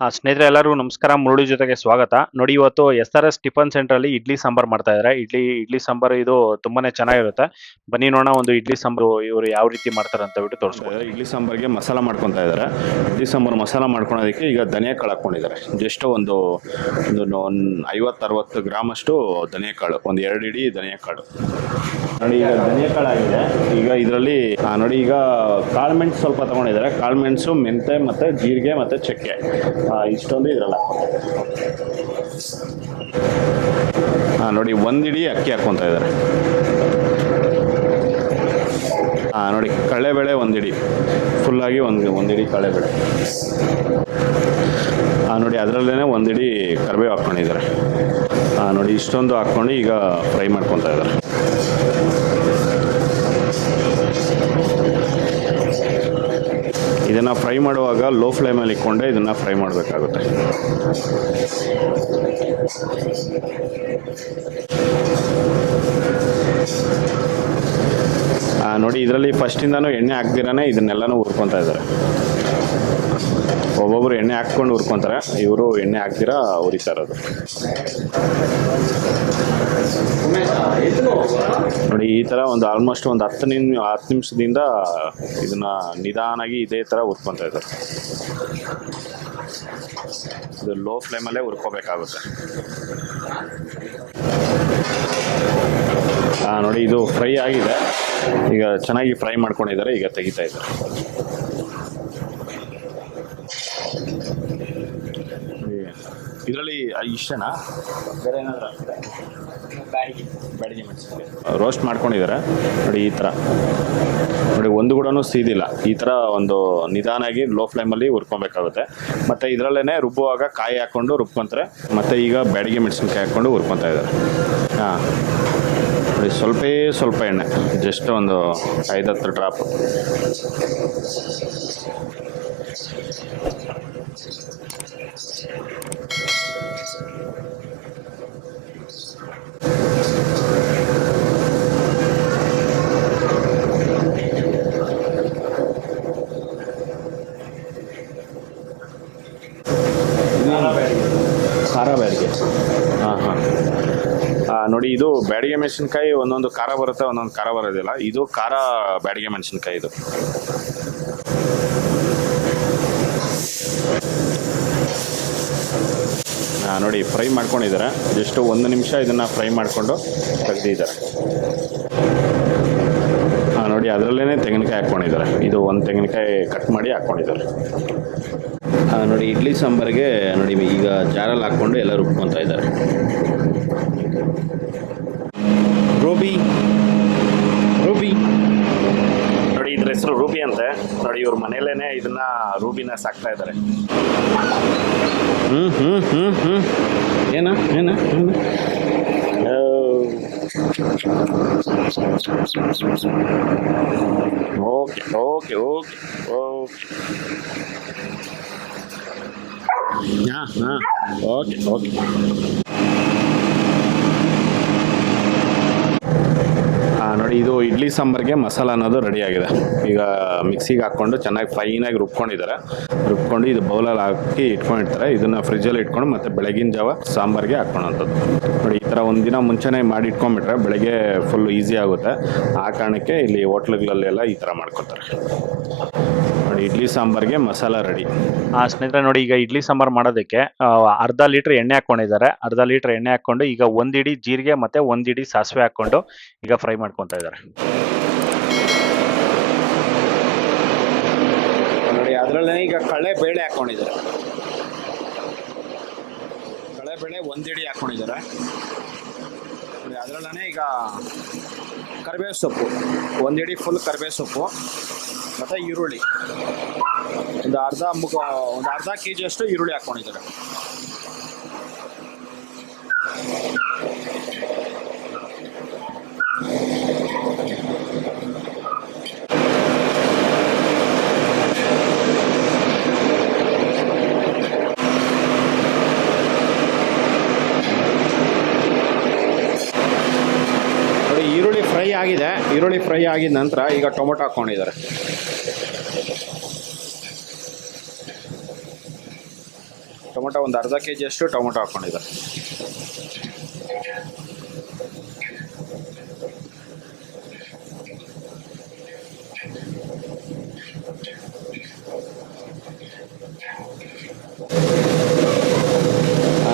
ಸ್ನೇಹಿತರೆ ಎಲ್ಲರಿಗೂ ನಮಸ್ಕಾರ. ಮುರುಳಿ ಜೊತೆಗೆ ಸ್ವಾಗತ. ನೋಡಿ, ಇವತ್ತು SRS ಟಿಫನ್ ಸೆಂಟರ್ ಅಲ್ಲಿ ಇಡ್ಲಿ ಸಾಂಬಾರ್ ಮಾಡ್ತಾ ಇದ್ದಾರೆ. ಇಡ್ಲಿ ಸಾಂಬಾರ್ ಇದು ತುಂಬಾನೇ ಚೆನ್ನಾಗಿರುತ್ತೆ. ಬನ್ನಿ ನೋಡೋಣ ಒಂದು ಇಡ್ಲಿ ಸಾಂಬಾರು ಇವರು ಯಾವ ರೀತಿ ಮಾಡ್ತಾರೆ ಅಂತ ಬಿಟ್ಟು ತೋರಿಸ್ಕೊಡ್ತಾರೆ. ಇಡ್ಲಿ ಸಾಂಬಾರ್ಗೆ ಮಸಾಲ ಮಾಡ್ಕೊತಾ ಇದ್ದಾರೆ. ಇಡ್ಲಿ ಸಾಂಬಾರು ಮಸಾಲ ಮಾಡ್ಕೊಳೋದಕ್ಕೆ ಈಗ ಧನಿಯಾ ಕಾಳು ಹಾಕ್ಕೊಂಡಿದ್ದಾರೆ. ಜಸ್ಟ್ ಒಂದು 50-60 ಗ್ರಾಮ್ ಅಷ್ಟು ಧನಿಯಾ ಕಾಳು, ಒಂದು 2 ಇಡೀ ಧನಿಯಾ ಕಾಳು. ನೋಡಿ, ಈಗ ಧನಿಯಾ ಕಾಳು ಆಗಿದೆ. ಈಗ ಇದರಲ್ಲಿ ನೋಡಿ, ಈಗ ಕಾಳು ಮೆಣಸು ಸ್ವಲ್ಪ ತಗೊಂಡಿದ್ದಾರೆ. ಕಾಳು ಮೆಣಸು, ಮೆಂತೆ ಮತ್ತು ಜೀರಿಗೆ ಮತ್ತು ಚಕ್ಕೆ ಇಷ್ಟೊಂದು ಇದ್ರಲ್ಲ. ನೋಡಿ, 1 ಇಡೀ ಅಕ್ಕಿ ಹಾಕ್ಕೊತಾ ಇದ್ದಾರೆ. ನೋಡಿ, ಕಡಲೆಬೇಳೆ 1 ಇಡೀ ಫುಲ್ಲಾಗಿ ಒಂದು ಇಡೀ ಕಡಲೆಬೇಳೆ. ನೋಡಿ, ಅದರಲ್ಲೇ 1 ಇಡೀ ಕರಿಬೇವು ಹಾಕ್ಕೊಂಡಿದ್ದಾರೆ. ನೋಡಿ, ಇಷ್ಟೊಂದು ಹಾಕ್ಕೊಂಡು ಈಗ ಫ್ರೈ ಮಾಡ್ಕೊತಾ ಇದ್ದಾರೆ. ಇದನ್ನು ಫ್ರೈ ಮಾಡುವಾಗ ಲೋ ಫ್ಲೇಮಲ್ಲಿ ಇಟ್ಕೊಂಡೆ ಇದನ್ನು ಫ್ರೈ ಮಾಡಬೇಕಾಗುತ್ತೆ. ನೋಡಿ, ಇದರಲ್ಲಿ ಫಸ್ಟಿಂದನೂ ಎಣ್ಣೆ ಹಾಕ್ದಿರಾನೆ ಇದನ್ನೆಲ್ಲನೂ ಹುರ್ಕೊತಾ ಇದ್ದಾರೆ. ಒಬ್ಬೊಬ್ಬರು ಎಣ್ಣೆ ಹಾಕ್ಕೊಂಡು ಹುರ್ಕೊತಾರೆ, ಇವರು ಎಣ್ಣೆ ಹಾಕ್ದಿರಾ ಹುರಿತಾ ಇರೋದು. ನೋಡಿ, ಈ ಥರ ಒಂದು ಆಲ್ಮೋಸ್ಟ್ ಒಂದು 10 ನಿಮಿಷದಿಂದ ಇದನ್ನು ನಿಧಾನಾಗಿ ಇದೇ ಥರ ಹುರ್ಕೊತಾ ಇದ್ದಾರೆ. ಇದು ಲೋ ಫ್ಲೇಮಲ್ಲೇ ಹುರ್ಕೋಬೇಕಾಗುತ್ತೆ. ನೋಡಿ, ಇದು ಫ್ರೈ ಆಗಿದೆ. ಈಗ ಚೆನ್ನಾಗಿ ಫ್ರೈ ಮಾಡ್ಕೊಂಡಿದ್ದಾರೆ. ಈಗ ತೆಗಿತಾ ಇದ್ದಾರೆ. ಇದರಲ್ಲಿ ಇಷ್ಟನಾ ಬೇರೆ ಏನಾದರೂ ಬ್ಯಾಡಿಗೆ ಮೆಣಸಿನಕಾಯಿ ರೋಸ್ಟ್ ಮಾಡ್ಕೊಂಡಿದ್ದಾರೆ. ನೋಡಿ, ಈ ಥರ ನೋಡಿ, ಒಂದು ಕೂಡ ಸೀದಿಲ್ಲ. ಈ ಥರ ಒಂದು ನಿಧಾನಾಗಿ ಲೋ ಫ್ಲೇಮಲ್ಲಿ ಹುರ್ಕೊಬೇಕಾಗುತ್ತೆ. ಮತ್ತು ಇದರಲ್ಲೇ ರುಬ್ಬುವಾಗ ಕಾಯಿ ಹಾಕ್ಕೊಂಡು ರುಬ್ಕೊಂತಾರೆ. ಮತ್ತು ಈಗ ಬ್ಯಾಡಿಗೆ ಮೆಣಸಿನಕಾಯಿ ಹಾಕ್ಕೊಂಡು ಹುರ್ಕೊತಾ ಇದ್ದಾರೆ. ನೋಡಿ, ಸ್ವಲ್ಪ ಎಣ್ಣೆ, ಜಸ್ಟ್ ಒಂದು 5-10 ಡ್ರಾಪ್. ಖಾರ ಬ್ಯಾಡಿಗೆ. ನೋಡಿ, ಇದು ಬ್ಯಾಡಿಗೆ ಮೆಣಸಿನ್ಕಾಯಿ ಒಂದೊಂದು ಖಾರ ಬರುತ್ತೆ, ಒಂದೊಂದು ಖಾರ ಬರೋದಿಲ್ಲ. ಇದು ಖಾರ ಬ್ಯಾಡಿಗೆ ಮೆಣಸಿನ್ಕಾಯಿ ಇದು. ನೋಡಿ, ಫ್ರೈ ಮಾಡ್ಕೊಂಡಿದ್ದಾರೆ. ಜಸ್ಟ್ 1 ನಿಮಿಷ ಇದನ್ನು ಫ್ರೈ ಮಾಡಿಕೊಂಡು ತೆಗೆದಿದ್ದಾರೆ. ನೋಡಿ, ಅದರಲ್ಲೇ ತೆಂಗಿನಕಾಯಿ ಹಾಕ್ಕೊಂಡಿದ್ದಾರೆ. ಇದು 1 ತೆಂಗಿನಕಾಯಿ ಕಟ್ ಮಾಡಿ ಹಾಕ್ಕೊಂಡಿದ್ದಾರೆ. ನೋಡಿ, ಇಡ್ಲಿ ಸಾಂಬಾರಿಗೆ ನೋಡಿ ಈಗ ಜಾರಲ್ಲಿ ಹಾಕ್ಕೊಂಡು ಎಲ್ಲ ರುಬ್ಕೊತಾ ಇದ್ದಾರೆ. ರೂಬಿ ನೋಡಿ, ಇದ್ರ ಹೆಸರು ರೂಬಿ ಅಂತೆ. ನೋಡಿ, ಇವ್ರ ಮನೆಯಲ್ಲೇ ಇದನ್ನ ರೂಬಿನ ಸಾಕ್ತಾ ಇದ್ದಾರೆ. ಏನ okay okay okay okay okay okay. ನೋಡಿ, ಇದು ಇಡ್ಲಿ ಸಾಂಬಾರಿಗೆ ಮಸಾಲ ಅನ್ನೋದು ರೆಡಿಯಾಗಿದೆ. ಈಗ ಮಿಕ್ಸಿಗೆ ಹಾಕ್ಕೊಂಡು ಚೆನ್ನಾಗಿ ಫೈನಾಗಿ ರುಬ್ಕೊಂಡು ಇದು ಬೌಲಲ್ಲಿ ಹಾಕಿ ಇಟ್ಕೊಂಡಿರ್ತಾರೆ. ಇದನ್ನು ಫ್ರಿಜ್ಜಲ್ಲಿ ಇಟ್ಕೊಂಡು ಮತ್ತೆ ಬೆಳಗಿನ ಜಾವ ಸಾಂಬಾರಿಗೆ ಹಾಕ್ಕೊಳ್ಳೋಂಥದ್ದು. ನೋಡಿ, ಈ ಥರ ಒಂದಿನ ಮುಂಚೆನೇ ಮಾಡಿ ಇಟ್ಕೊಂಡ್ಬಿಟ್ರೆ ಬೆಳಗ್ಗೆ ಫುಲ್ ಈಸಿ ಆಗುತ್ತೆ. ಆ ಕಾರಣಕ್ಕೆ ಇಲ್ಲಿ ಹೋಟ್ಲುಗಳಲ್ಲೆಲ್ಲ ಈ ಥರ ಮಾಡ್ಕೊತಾರೆ. ನೋಡಿ, ಇಡ್ಲಿ ಸಾಂಬಾರಿಗೆ ಮಸಾಲ ರೆಡಿ. ಸ್ನೇಹಿತರೆ ನೋಡಿ, ಈಗ ಇಡ್ಲಿ ಸಾಂಬಾರ್ ಮಾಡೋದಕ್ಕೆ ಅರ್ಧ ಲೀಟರ್ ಎಣ್ಣೆ ಹಾಕ್ಕೊಂಡಿದ್ದಾರೆ. ಅರ್ಧ ಲೀಟರ್ ಎಣ್ಣೆ ಹಾಕ್ಕೊಂಡು ಈಗ 1 ಇಡೀ ಜೀರಿಗೆ ಮತ್ತೆ 1 ಇಡೀ ಸಾಸಿವೆ ಹಾಕ್ಕೊಂಡು ಈಗ ಫ್ರೈ ಮಾಡ್ಕೊತಾ ಇದ್ದಾರೆ. ನೋಡಿ, ಅದರಲ್ಲೇ ಈಗ ಕಡಲೆಬೇಳೆ ಹಾಕ್ಕೊಂಡಿದ್ದಾರೆ. ಕಡಲೆಬೇಳೆ 1 ಇಡೀ ಹಾಕ್ಕೊಂಡಿದ್ದಾರೆ. ನೋಡಿ, ಅದರಲ್ಲೇ ಈಗ ಕರಿಬೇವು ಸೊಪ್ಪು 1 ಇಡೀ ಫುಲ್ ಕರಿಬೇವು ಸೊಪ್ಪು ಮತ್ತು ಈರುಳ್ಳಿ ಒಂದು ಅರ್ಧ kg ಅಷ್ಟು ಈರುಳ್ಳಿ ಹಾಕ್ಕೊಂಡಿದ್ದಾರೆ. ಆಗಿದೆ. ಈರುಳ್ಳಿ ಫ್ರೈ ಆಗಿದ ನಂತರ ಈಗ ಟೊಮೊಟೊ ಹಾಕ್ಕೊಂಡಿದ್ದಾರೆ. ಟೊಮೊಟೊ ಒಂದು ಅರ್ಧ ಕೆ ಜಿಯಷ್ಟು ಟೊಮೊಟೊ ಹಾಕ್ಕೊಂಡಿದ್ದಾರೆ.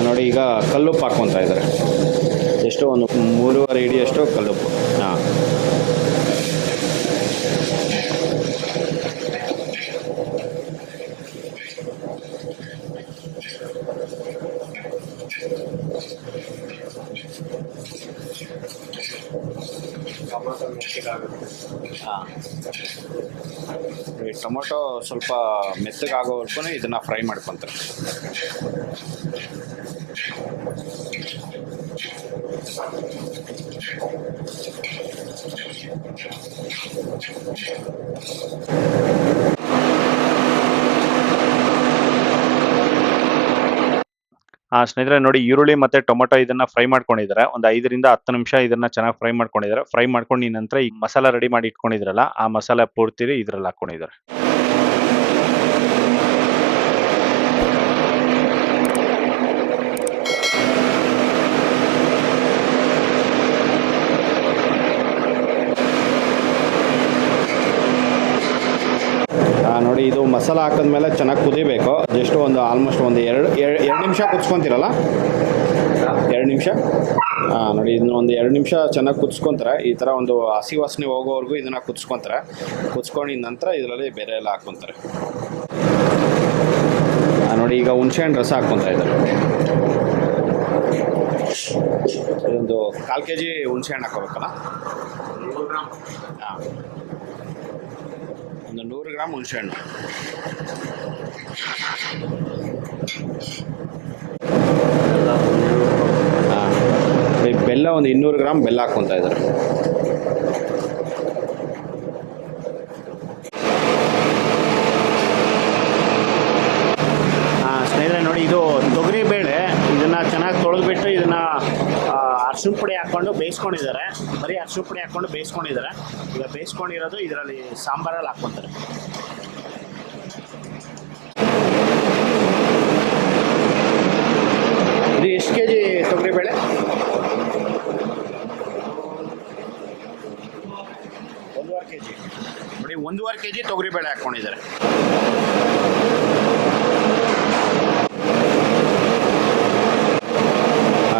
ನೋಡಿ ಈಗ ಕಲ್ಲುಪ್ಪು ಹಾಕ್ಕೊತಾ ಇದ್ದಾರೆ. ಎಷ್ಟು ಒಂದು 3.5 ಹಿಡಿಯಷ್ಟು ಕಲ್ಲುಪ್ಪು. ಹಾಂ, ಹಾಂ, ಈ ಟೊಮೊಟೊ ಸ್ವಲ್ಪ ಮೆತ್ತಗಾಗೋವರೆಗೂ ಇದನ್ನು ಫ್ರೈ ಮಾಡ್ಕೊತಾರೆ. ಸ್ನೇಹಿತರೆ ನೋಡಿ, ಈರುಳ್ಳಿ ಮತ್ತೆ ಟೊಮೊಟೊ ಇದನ್ನ ಫ್ರೈ ಮಾಡ್ಕೊಂಡಿದ್ದಾರೆ. ಒಂದು 5 ರಿಂದ 10 ನಿಮಿಷ ಇದನ್ನ ಚೆನ್ನಾಗಿ ಫ್ರೈ ಮಾಡ್ಕೊಂಡಿದ್ದಾರೆ. ಫ್ರೈ ಮಾಡ್ಕೊಂಡು ನಂತರ ಈ ಮಸಾಲ ರೆಡಿ ಮಾಡಿ ಇಟ್ಕೊಂಡಿದ್ರಲ್ಲ, ಆ ಮಸಾಲ ಪೂರ್ತಿ ಇದ್ರಲ್ಲಿ ಹಾಕೊಂಡಿದ್ದಾರೆ. ನೋಡಿ, ಇದು ಮಸಾಲ ಹಾಕಿದ್ಮೇಲೆ ಚೆನ್ನಾಗಿ ಕುದಿಬೇಕು. ಜಸ್ಟ್ ಒಂದು ಆಲ್ಮೋಸ್ಟ್ ಒಂದು ಎರಡು ನಿಮಿಷ ಕುದಿಸ್ಕೊತೀರಲ್ಲ, 2 ನಿಮಿಷ. ನೋಡಿ, ಇದನ್ನ ಒಂದು 2 ನಿಮಿಷ ಚೆನ್ನಾಗಿ ಕುದಿಸ್ಕೊತಾರೆ. ಈ ಥರ ಒಂದು ಹಸಿ ವಾಸನೆ ಹೋಗೋವರೆಗೂ ಇದನ್ನು ಕುದಿಸ್ಕೊತಾರೆ. ಕುದಿಸ್ಕೊಂಡಿದ ನಂತರ ಇದರಲ್ಲಿ ಬೇರೆ ಎಲ್ಲ ಹಾಕ್ಕೊತಾರೆ. ನೋಡಿ, ಈಗ ಹುಣಸೆಹಣ್ಣು ರಸ ಹಾಕ್ಕೊತಾ ಇದ್ದಾರೆ. ಇದೊಂದು 1/4 kg ಹುಣಸೆಹಣ್ಣು ಹಾಕೋಬೇಕಲ್ಲ. ಹಾಂ, ಒಂದು 100 ಗ್ರಾಮ್ ಹುಣಸೆಹಣ್ಣು. ಹಾಂ, ಬೆಲ್ಲ ಒಂದು 200 ಗ್ರಾಮ್ ಬೆಲ್ಲ ಹಾಕ್ಕೊತಾ ಇದ್ದಾರೆ. ಸ್ನೇಹಿತರೆ ನೋಡಿ, ಇದು ತೊಗರಿ ಬೇಳೆ. ಇದನ್ನು ಚೆನ್ನಾಗಿ ತೊಳೆದ್ಬಿಟ್ಟು ಇದನ್ನು ಅರ್ಶಿನ ಪುಡಿ ಹಾಕ್ಕೊಂಡು ಬೇಯಿಸ್ಕೊಂಡಿದ್ದಾರೆ. ಬರೀ ಅರ್ಶಿನ ಪುಡಿ ಹಾಕ್ಕೊಂಡು ಬೇಯಿಸ್ಕೊಂಡಿದ್ದಾರೆ. ಈಗ ಬೇಯಿಸ್ಕೊಂಡಿರೋದು ಇದರಲ್ಲಿ ಸಾಂಬಾರಲ್ಲಿ ಹಾಕ್ಕೊತಾರೆ. ಇದು ಎಷ್ಟು ಕೆ ಜಿ ತೊಗರಿಬೇಳೆ? 1.5 kg. ನೋಡಿ, 1.5 kg ತೊಗರಿಬೇಳೆ ಹಾಕ್ಕೊಂಡಿದ್ದಾರೆ.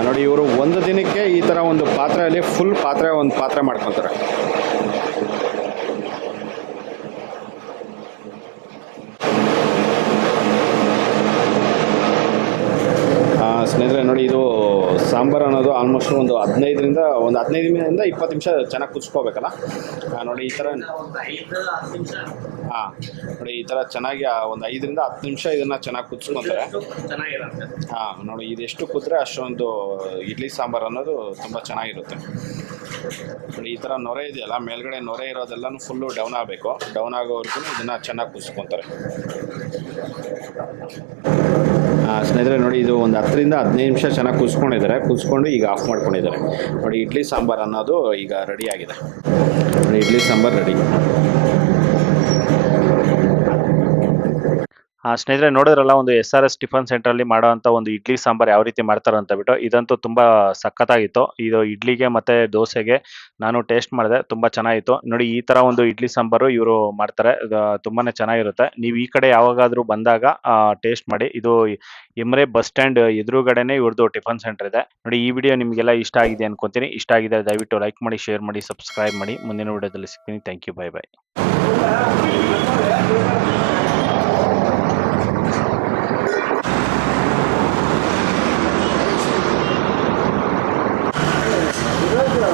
ನೋಡಿ, ಇವರು ಒಂದು ದಿನಕ್ಕೆ ಈ ಥರ ಒಂದು ಪಾತ್ರೆಯಲ್ಲಿ ಫುಲ್ ಒಂದು ಪಾತ್ರೆ ಮಾಡ್ಕೊತಾರೆ. ಸ್ನೇಹಿತರೆ ನೋಡಿ, ಇದು ಸಾಂಬಾರು ಅನ್ನೋದು ಆಲ್ಮೋಸ್ಟ್ ಒಂದು 15ರಿಂದ 20 ನಿಮಿಷ ಚೆನ್ನಾಗಿ ಕುದಿಸ್ಕೋಬೇಕಲ್ಲ. ನೋಡಿ, ಈ ಥರ. ಹಾಂ, ನೋಡಿ, ಈ ಥರ ಚೆನ್ನಾಗಿ ಒಂದು 5ರಿಂದ 10 ನಿಮಿಷ ಇದನ್ನು ಚೆನ್ನಾಗಿ ಕುದಿಸ್ಕೊತಾರೆ. ಹಾಂ, ನೋಡಿ, ಇದೆಷ್ಟು ಕುದ್ರೆ ಅಷ್ಟೊಂದು ಇಡ್ಲಿ ಸಾಂಬಾರು ಅನ್ನೋದು ತುಂಬ ಚೆನ್ನಾಗಿರುತ್ತೆ. ನೋಡಿ, ಈ ಥರ ನೊರೆ ಇದೆಯಲ್ಲ, ಮೇಲ್ಗಡೆ ನೊರೆ ಇರೋದೆಲ್ಲನೂ ಫುಲ್ಲು ಡೌನ್ ಆಗಬೇಕು. ಡೌನ್ ಆಗೋವರೆಗೂ ಇದನ್ನು ಚೆನ್ನಾಗಿ ಕುದಿಸ್ಕೊತಾರೆ. ಸ್ನೇಹಿತರೆ ನೋಡಿ, ಇದು ಒಂದು 10ರಿಂದ 15 ನಿಮಿಷ ಚೆನ್ನಾಗಿ ಕುದಿಸ್ಕೊಂಡಿದ್ದಾರೆ. ಕುದಿಸ್ಕೊಂಡು ಈಗ ಆಫ್ ಮಾಡ್ಕೊಂಡಿದ್ದಾರೆ. ನೋಡಿ, ಇಡ್ಲಿ ಸಾಂಬಾರು ಅನ್ನೋದು ಈಗ ರೆಡಿ ಆಗಿದೆ. ನೋಡಿ, ಇಡ್ಲಿ ಸಾಂಬಾರು ರೆಡಿ. ಸ್ನೇಹಿತರೆ ನೋಡಿದ್ರಲ್ಲ, ಒಂದು SRS ಟಿಫನ್ ಸೆಂಟ್ರಲ್ಲಿ ಮಾಡೋವಂಥ ಒಂದು ಇಡ್ಲಿ ಸಾಂಬಾರು ಯಾವ ರೀತಿ ಮಾಡ್ತಾರೆ ಅಂತ ಬಿಟ್ಟು. ಇದಂತೂ ತುಂಬ ಸಖತ್ತಾಗಿತ್ತು. ಇದು ಇಡ್ಲಿಗೆ ಮತ್ತು ದೋಸೆಗೆ ನಾನು ಟೇಸ್ಟ್ ಮಾಡಿದೆ, ತುಂಬ ಚೆನ್ನಾಗಿತ್ತು. ನೋಡಿ, ಈ ಥರ ಒಂದು ಇಡ್ಲಿ ಸಾಂಬಾರು ಇವರು ಮಾಡ್ತಾರೆ. ತುಂಬಾ ಚೆನ್ನಾಗಿರುತ್ತೆ. ನೀವು ಈ ಕಡೆ ಯಾವಾಗಾದರೂ ಬಂದಾಗ ಟೇಸ್ಟ್ ಮಾಡಿ. ಇದು ಎಮ್ರೆ ಬಸ್ ಸ್ಟ್ಯಾಂಡ್ ಎದುರುಗಡೆನೇ ಇವ್ರದ್ದು ಟಿಫನ್ ಸೆಂಟರ್ ಇದೆ. ನೋಡಿ, ಈ ವಿಡಿಯೋ ನಿಮಗೆಲ್ಲ ಇಷ್ಟ ಆಗಿದೆ ಅನ್ಕೊಂತೀನಿ. ಇಷ್ಟ ಆಗಿದೆ ದಯವಿಟ್ಟು ಲೈಕ್ ಮಾಡಿ, ಶೇರ್ ಮಾಡಿ, ಸಬ್ಸ್ಕ್ರೈಬ್ ಮಾಡಿ. ಮುಂದಿನ ವಿಡಿಯೋದಲ್ಲಿ ಸಿಗ್ತೀನಿ. Thank you, bye by.